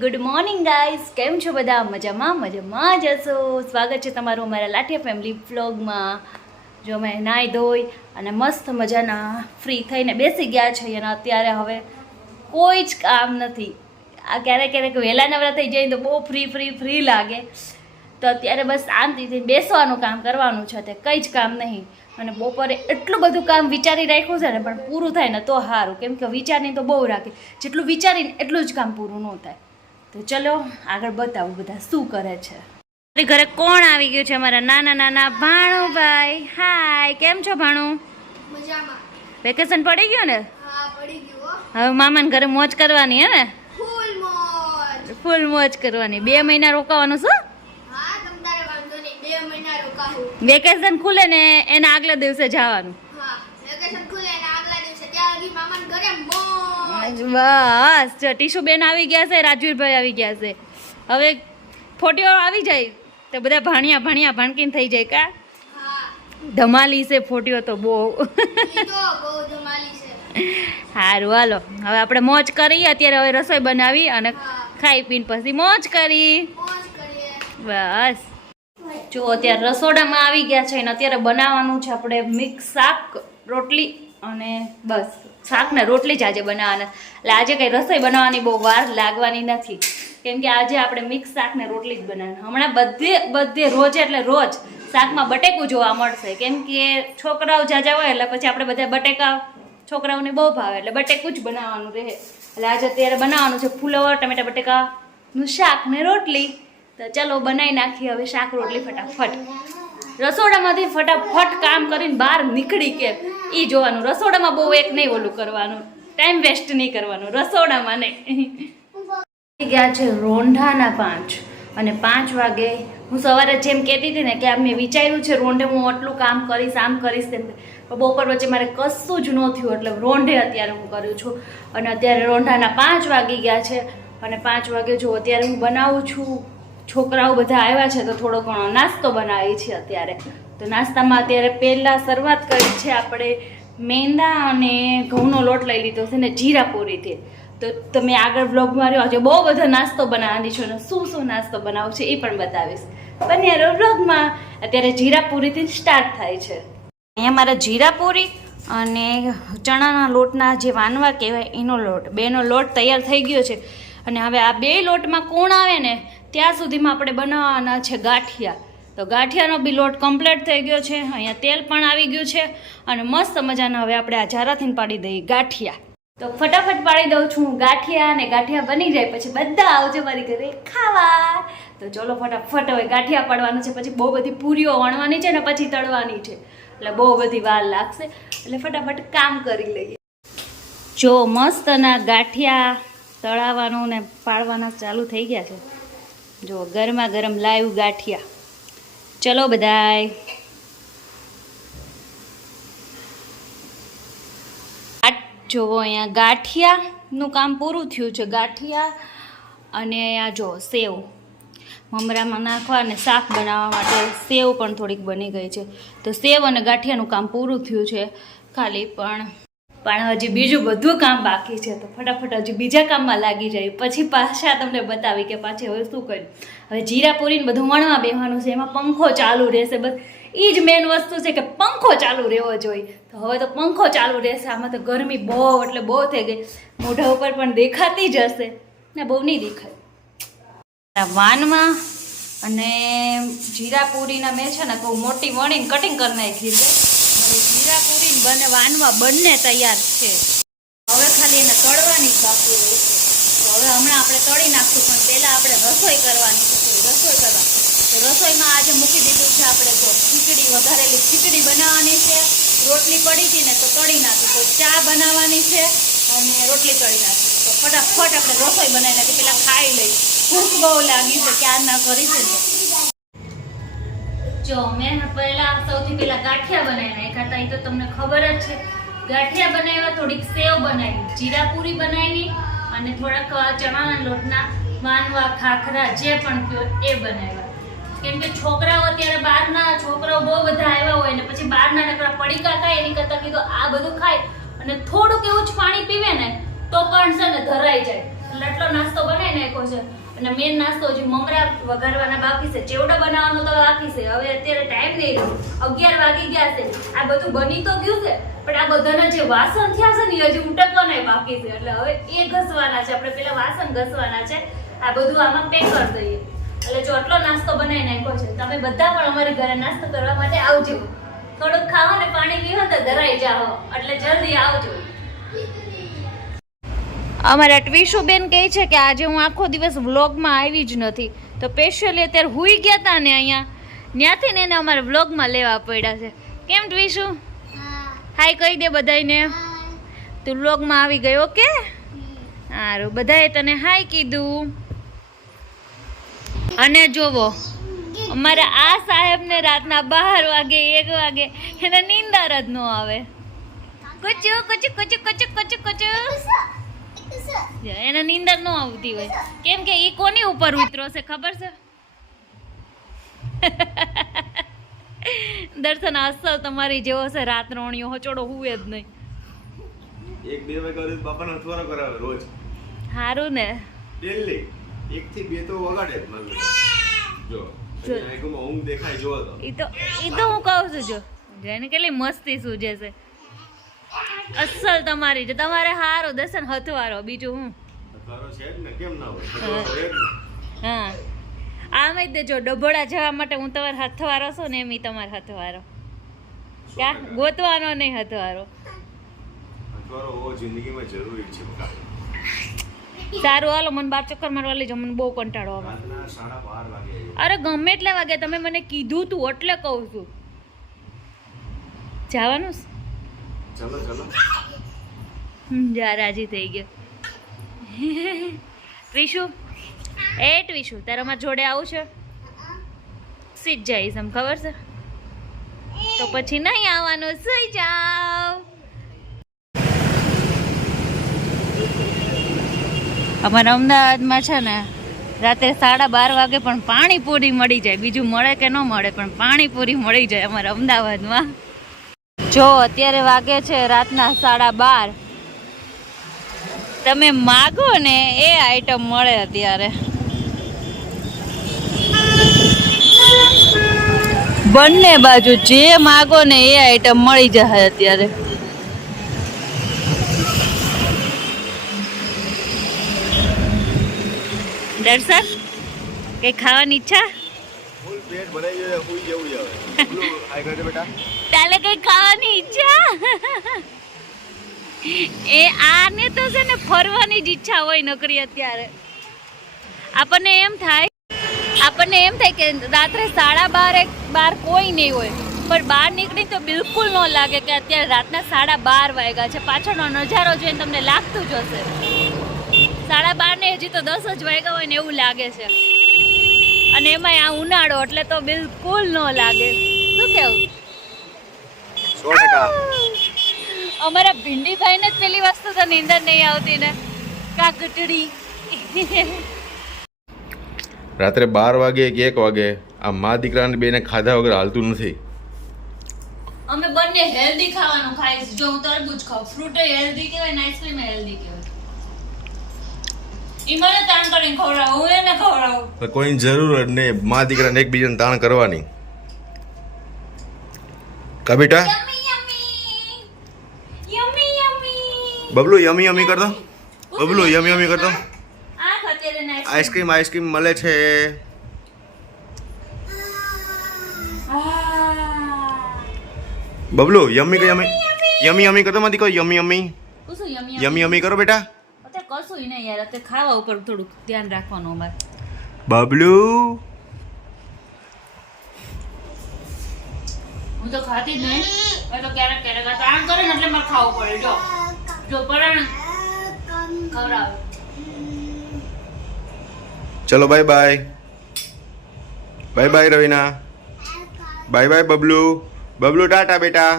Good morning guys કેમ છો બધા? મજામાં? મજામાં જ હશો? સ્વાગત છે તમારું અમારા લાઠિયા ફેમિલી વ્લોગમાં જો મેં નાહી ધોઈ અને મસ્ત મજાના ફ્રી થઈને બેસી ગયા છીએ અને અત્યારે હવે કોઈ જ કામ નથી. આ ક્યારેક ક્યારેક વહેલા નવરા થઈ જાય તો બહુ ફ્રી ફ્રી ફ્રી લાગે. તો અત્યારે બસ શાંતિથી બેસવાનું કામ કરવાનું છે. તે કંઈ જ કામ નહીં. અને બપોરે એટલું બધું કામ વિચારી રાખ્યું છે ને પણ પૂરું થાય ને તો સારું કેમ કે વિચારની તો બહુ રાખે. જેટલું વિચારીને એટલું જ કામ પૂરું ન થાય. તો ચલો આગળ બતાવું બધા શું કરે છે. મારી ઘરે કોણ આવી ગયું છે? અમારા નાના નાના ભાણુભાઈ. હાય કેમ છો ભાણુ? વેકેશન પડી ગયું ને. હવે મામાને ઘરે મોજ કરવાની હે ને? ફૂલ મોજ. ફૂલ મોજ કરવાની. બે મહિના રોકાવાનું શું હા તમ તારે વાંધો નહીં બે મહિના રોકાવું વેકેશન ખુલે ને એના આગલા દિવસે જવાનું. બસ જો ટીશુબેન આવી ગયા છે રાજવીરભાઈ આવી ગયા છે. હવે ફોટીઓ આવી જાય તો બધા ભાણિયા ભાણિયા ભાણકીને થઈ જાય કા? ધમાલી છે ફોટીઓ તો બહુ. સારું હાલો. હવે આપણે મોજ કરી અત્યારે હવે રસોઈ બનાવી અને ખાઈ પીને પછી મોજ કરી. બસ. જો અત્યારે રસોડામાં આવી ગયા છે અને અત્યારે બનાવવાનું છે આપણે મિક્સ શાક, રોટલી અને બસ. શાક ને રોટલી જ આજે બનાવવાના. એટલે આજે કંઈ રસોઈ બનાવવાની બહુ વાર લાગવાની નથી. કેમ કે આજે આપણે મિક્સ શાક ને રોટલી જ બનાવવાની. હમણાં બધે બધે રોજ એટલે રોજ શાકમાં બટેકું જોવા મળશે. કેમ કે છોકરાઓ જાજા હોય એટલે પછી આપણે બધા બટેકા, છોકરાઓને બહુ ભાવે એટલે બટેકું જ બનાવવાનું રહે. એટલે આજે અત્યારે બનાવવાનું છે ફૂલવર, ટમેટા બટેકાનું શાક ને રોટલી. તો ચલો બનાવી નાખીએ હવે શાક, રોટલી ફટાફટ. રસોડામાંથી ફટાફટ કામ કરીને બહાર નીકળી કે એ જોવાનું. રસોડામાં બહુ એક નહીં ઓલું કરવાનું. ટાઈમ વેસ્ટ નહીં કરવાનું. રસોડામાં નહીં. ગયા છે રોંઢાના પાંચ. અને પાંચ વાગે હું સવારે જેમ કહેતી હતી ને કે મેં વિચાર્યું છે રોંઢે હું આટલું કામ કરીશ, આમ કરીશ તેમ. બપોર વચ્ચે મારે કશું જ ન થયું, એટલે રોંઢે અત્યારે હું કરું છું. અને અત્યારે રોંઢાના પાંચ વાગી ગયા છે. અને પાંચ વાગે જો અત્યારે હું બનાવું છું. છોકરાઓ બધા આવ્યા છે તો થોડો ઘણો નાસ્તો બનાવીએ છીએ અત્યારે. તો નાસ્તામાં અત્યારે પહેલાં શરૂઆત કરી છે આપણે મેંદા અને ઘઉંનો લોટ લઈ લીધો છે ને જીરા પૂરીથી. તો તમે આગળ બ્લોગમાં રહ્યો, આજે બહુ બધો નાસ્તો બનાવવાની છું અને શું શું નાસ્તો બનાવું છે એ પણ બતાવીશ. બન્યા બ્લોગમાં અત્યારે જીરા પૂરીથી સ્ટાર્ટ થાય છે. અહીંયા મારા જીરા પૂરી અને ચણાના લોટના જે વાનવા કહેવાય એનો લોટ, બેનો લોટ તૈયાર થઈ ગયો છે. અને હવે આ બે લોટમાં કોણ આવે ને ત્યાં સુધીમાં આપણે બનાવવાના છે ગાંઠિયા. તો ગાંઠિયાનો બી લોટ કમ્પ્લીટ થઈ ગયો છે. અહીંયા તેલ પણ આવી ગયું છે અને મસ્ત મજાના હવે આપણે આ જારાથી પાડી દઈએ ગાંઠિયા. તો ફટાફટ પાડી દઉં છું ગાંઠિયા અને ગાંઠિયા બની જાય પછી બધા આવજો મારી ઘરે ખાવા. તો ચલો ફટાફટ હવે ગાંઠિયા પાડવાનું છે. પછી બહુ બધી પૂરીઓ વણવાની છે ને પછી તળવાની છે. એટલે બહુ બધી વાર લાગશે. એટલે ફટાફટ કામ કરી લઈએ. જો મસ્તના ગાંઠિયા તળાવવાનું ને પાડવાના ચાલુ થઈ ગયા છે. જો ગરમા ગરમ લાઈવ ગાંઠિયા. ચલો બધાય. જોવો અહીંયા ગાંઠિયાનું કામ પૂરું થયું છે, ગાંઠિયા અને અહીંયા જો સેવ. મમરામાં નાખવા અને શાક બનાવવા માટે સેવ પણ થોડીક બની ગઈ છે. તો સેવ અને ગાંઠિયાનું કામ પૂરું થયું છે, ખાલી પણ પણ હજી બીજું બધું કામ બાકી છે તો ફટાફટ હજી બીજા કામમાં લાગી જાય. પછી પાછા તમને બતાવી કે પાછી હવે શું કર્યું. હવે જીરા પૂરીને બધું વણવા બેહવાનું છે, એમાં પંખો ચાલુ રહેશે બસ. એ જ મેઇન વસ્તુ છે કે પંખો ચાલુ રહેવો જોઈએ. તો હવે તો પંખો ચાલુ રહેશે, આમાં તો ગરમી બહુ, એટલે બહુ થઈ ગઈ. મોઢા ઉપર પણ દેખાતી જ હશે. ને બહુ નહીં દેખાય. વાનમાં અને જીરા પૂરીના મેં છે ને બહુ મોટી વણીને કટિંગ કરી નાખી છે. જીરા પૂરી બને બંને તૈયાર છે. હવે ખાલી એને તળવાની બાકી રહી છે. હવે હમણાં આપણે તળી નાખશું, પણ પહેલાં આપણે રસોઈ કરવાની રસોઈ કરવા. રસોઈમાં આજે મૂકી દીધું છે આપણે જો ખીચડી વઘારેલી ખીચડી બનાવવાની છે. રોટલી પડી હતી ને તો તળી નાખી. તો ચા બનાવવાની છે અને રોટલી તળી નાખી. તો ફટાફટ આપણે રસોઈ બનાવી નાખી. પહેલાં ખાઈ લઈ ભૂખ બહુ લાગી છે ક્યાં ના કરી છે જો મેં પહેલા સૌથી પહેલા ગાંઠિયા બનાવી નાખ્યા હતા, એ તો તમને ખબર જ છે. ગાંઠિયા બનાવ્યા થોડીક સેવ બનાવી, જીરા પૂરી બનાવી અને થોડાક ચણાના લોટના માનવા ખાખરા જે પણ કયો એ બનાવ્યા. કેમ કે છોકરાઓ અત્યારે બહારના, છોકરાઓ બહુ બધા આવ્યા હોય ને, પછી બહારના નકરા પડીકા ખાય એની કરતાં કીધું આ બધું ખાય અને થોડુંક એવું જ પાણી પીવે ને, તો પણ છે ને, ધરાઈ જાય. એટલે એટલો નાસ્તો બનાવીને નાખ્યો છે. અને મેન નાસ્તો હજી મમરા વઘારવાના બાકી છે. ચેવડો બનાવવાનો તો બાકી છે. હવે અત્યારે ટાઈમ નહીં રહ્યો. અગિયાર વાગી ગયા છે. આ બધું બની તો ગયું છે, પણ આ બધાના જે વાસણ થયા છે ને હજી ઉટકવાના બાકી છે. એટલે હવે એ ઘસવાના છે. આપણે પેલા વાસણ ઘસવાના છે. આ બધું આમાં પેક કરી દઈએ. એટલે જો આટલો નાસ્તો બનાવી નાખ્યો છે, તમે બધા પણ અમારે ઘરે નાસ્તો કરવા માટે આવજો. થોડુંક ખાઓ ને પાણી પીવો તો ધરાઈ જાઓ. એટલે જલ્દી આવજો. અમારા ટ્વિશુબેન કહે છે કે આજે હું આખો દિવસ વ્લોગમાં આવી જ નથી. તો સ્પેશિયલી અત્યારે હુઈ ગયા હતા ને અહીંયા. ત્યાંથી ને એને અમારા વ્લોગમાં લેવા પડ્યા છે. કેમ ટ્વિશુ? હાય કહી દે બધાયને. તું વ્લોગમાં આવી ગયો ઓકે સારું બધાએ તને હાય કીધું. અને જોવો, અમારા આ સાહેબને રાતના બાર વાગે, એક વાગે એને નીંદર જ ન આવે. કચુ કચુ કચુ કચુ કચુ કચુ. એને નીંદર ન આવતી હોય. કેમ કે ઈ કોની ઉપર ઉતરો છે ખબર છે? દર્શન અસલ તમારી જેવો છે રાત રોણીઓ હચોડો હુએ જ નહીં. એક બે વાગે કર્યું બાપાનો અઠવારો કરાવે રોજ. સારું ને. ડેલી. એક થી બે તો વગાડે જ જો. ઊંઘ દેખાય જો તો. ઈ તો ઈ તો હું કહું છું જો. જેને કેટલી મસ્તી સૂજે છે. અસલ તમારી છે. તમારે હારો દર્શન હથવારો બીજું હું? હા. આમ જ દેજો ડભોળા જવા માટે હું તમારે હથવારો છું ને એમ તમારે હથવારો. ક્યાં? ગોતવાનો નહીં હથવારો. સારું હાલો મને બાર ચક્કર મારવા લઈ જાઓ મને બહુ કંટાળો આવે. અરે ગમે એટલા વાગે તમે મને કીધું તું એટલે કહું છું. જવાનું? ચલો ચલો. જા, રાજી થઈ ગયો. ટ્વિશુ એ ટ્વિશુ તારે અમારા જોડે આવું છે? સીટ જઈશ એમ, ખબર છે? તો પછી નહીં આવવાનું, સુઈ જાઓ. અમારા અમદાવાદમાં છે ને, રાત્રે સાડા બાર વાગે પણ પાણીપુરી મળી જાય. બીજું મળે કે ન મળે, પણ પાણીપુરી મળી જાય અમારા અમદાવાદમાં. જો અત્યારે વાગે છે રાતના સાડા બાર. તમે માગો ને એ આઈટમ મળે અત્યારે. બંને બાજુ જે માગો ને એ આઈટમ મળી જાય અત્યારે. દર્શન, કઈ ખાવાની ઈચ્છા? ફૂલ પેટ ભરાઈ ગયો હુઈ જવું છે હાય કરજો બેટા. તાલે કઈ ખાવાની ઈચ્છા? એ આને તો છે ને ફરવાની જ ઈચ્છા હોય નકરી અત્યારે. આપણને એમ થાય, આપણને એમ થાય કે રાત્રે સાડા બાર એક, બાર કોઈ નહીં હોય. પણ બહાર નીકળી તો બિલકુલ ન લાગે કે અત્યારે રાતના સાડા બાર વાગ્યા છે. પાછળનો નજારો જોઈને તમને લાગતું જ હશે. સાડા બાર ને હજી તો દસ જ વાગ્યા હોય ને એવું લાગે છે. અને એમાંય આ ઉનાળો એટલે તો બિલકુલ ન લાગે. શું કેવું? સો ટકા. અમારા ભીંડીભાઈને જ પેલી વસ્તુ તો નીંદર નહીં આવતી ને. કાકટડી રાત્રે બાર વાગે કે એક વાગે આ મા દીકરાને બેને ખાધા વગર હાલતું નથી. અમે બંને હેલ્ધી ખાવાનું ખાઈ જો હું તરબૂચ ખાઉં. ફ્રૂટ હેલ્ધી કહેવાય ને આઈસ્ક્રીમ હેલ્ધી કહેવાય. મને તાણ કરીને ખવડાવું હું એને ખવડાવું. તો કોઈની જરૂર જ નહીં. મા દીકરાને એકબીજાને તાણ કરવાની. કા બેટા? બબલુ યમી યમી કરતો બબલુ યમી યમી કરતો આઈસ્ક્રીમ આઈસ્ક્રીમ મળે છે. બબલુ યમી યમી યમી. યમી. કરતો માથી કોઈ યમી યમી? યમી યમી કરો બેટા. કશું નહીં યાર અત્યારે ખાવા ઉપર થોડુંક ધ્યાન રાખવાનું અમારે. બબલુ? હું તો ખાતી જ નહીં. તો ક્યારેક ક્યારેક આ તાણ કરે ને એટલે મારે ખાવું પડે. જો. જો પરાણ. ખવડાવે. ચલો bye bye bye bye Raveena. Bye bye Bablu. Bablu tata બેટા.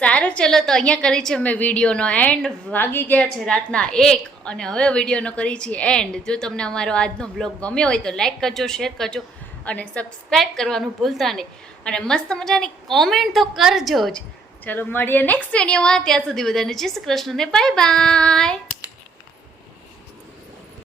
સારું, ચલો તો અહીંયા કરી છે મેં વિડીયોનો એન્ડ વાગી ગયા છે રાતના એક અને હવે વિડીયોનો કરી છે એન્ડ જો તમને અમારો આજનો બ્લોગ ગમ્યો હોય તો લાઇક કરજો શેર કરજો અને સબસ્ક્રાઈબ કરવાનું ભૂલતા નહીં. અને મસ્ત મજાની કોમેન્ટ તો કરજો જ. ચલો મળીએ નેક્સ્ટ વિડીયોમાં. ત્યાં સુધી બધાને જય શ્રી કૃષ્ણને બાય બાય